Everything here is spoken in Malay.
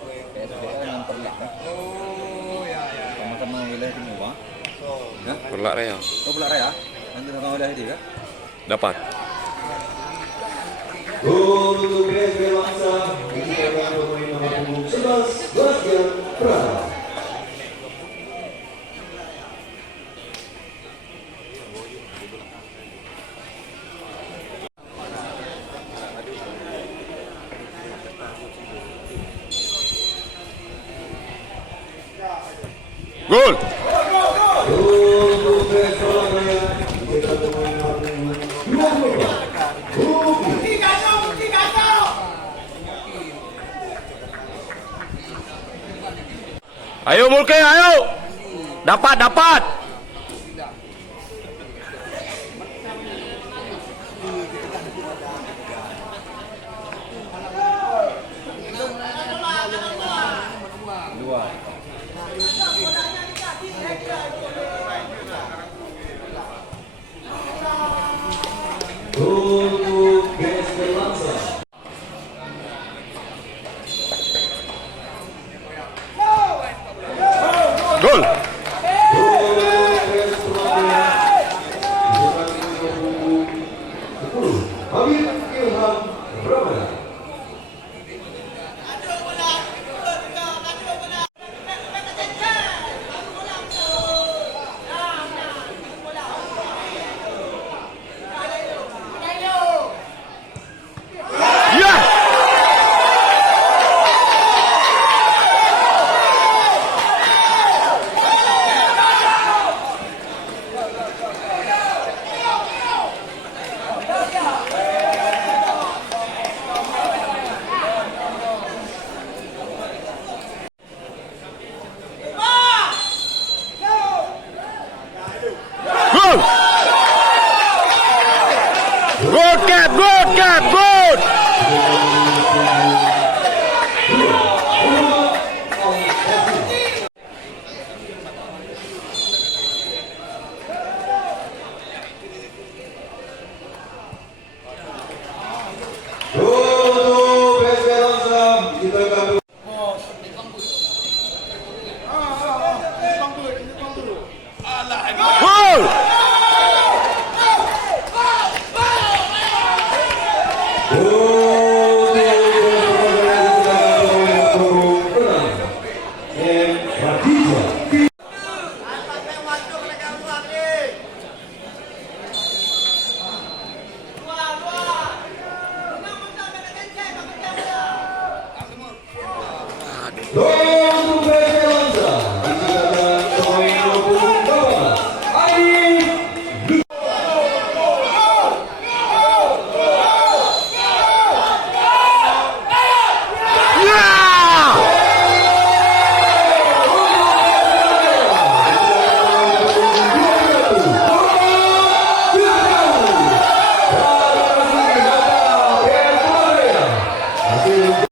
PSBL dengan Perlak kan? Oh ya ya. Sama-sama wilayah Timur. Ya? Perlak Raya. Oh Perlak Raya? Nanti sama wilayah itu kan? Dapat. Untuk PSBL Langsa, diciptakan pemain nomor punggung 11, Bastian Prada. Gol. Untuk PSBL Langsa, diciptakan pemain nomor punggung 22, Ayo Mulke, ayo. Dapat, dapat. Dua. untuk PSBL Langsa. Gol. Habib Ilham Ramadan. Ya. Gol. Good cap, good cap, good. Untuk PSBL Langsa, diciptakan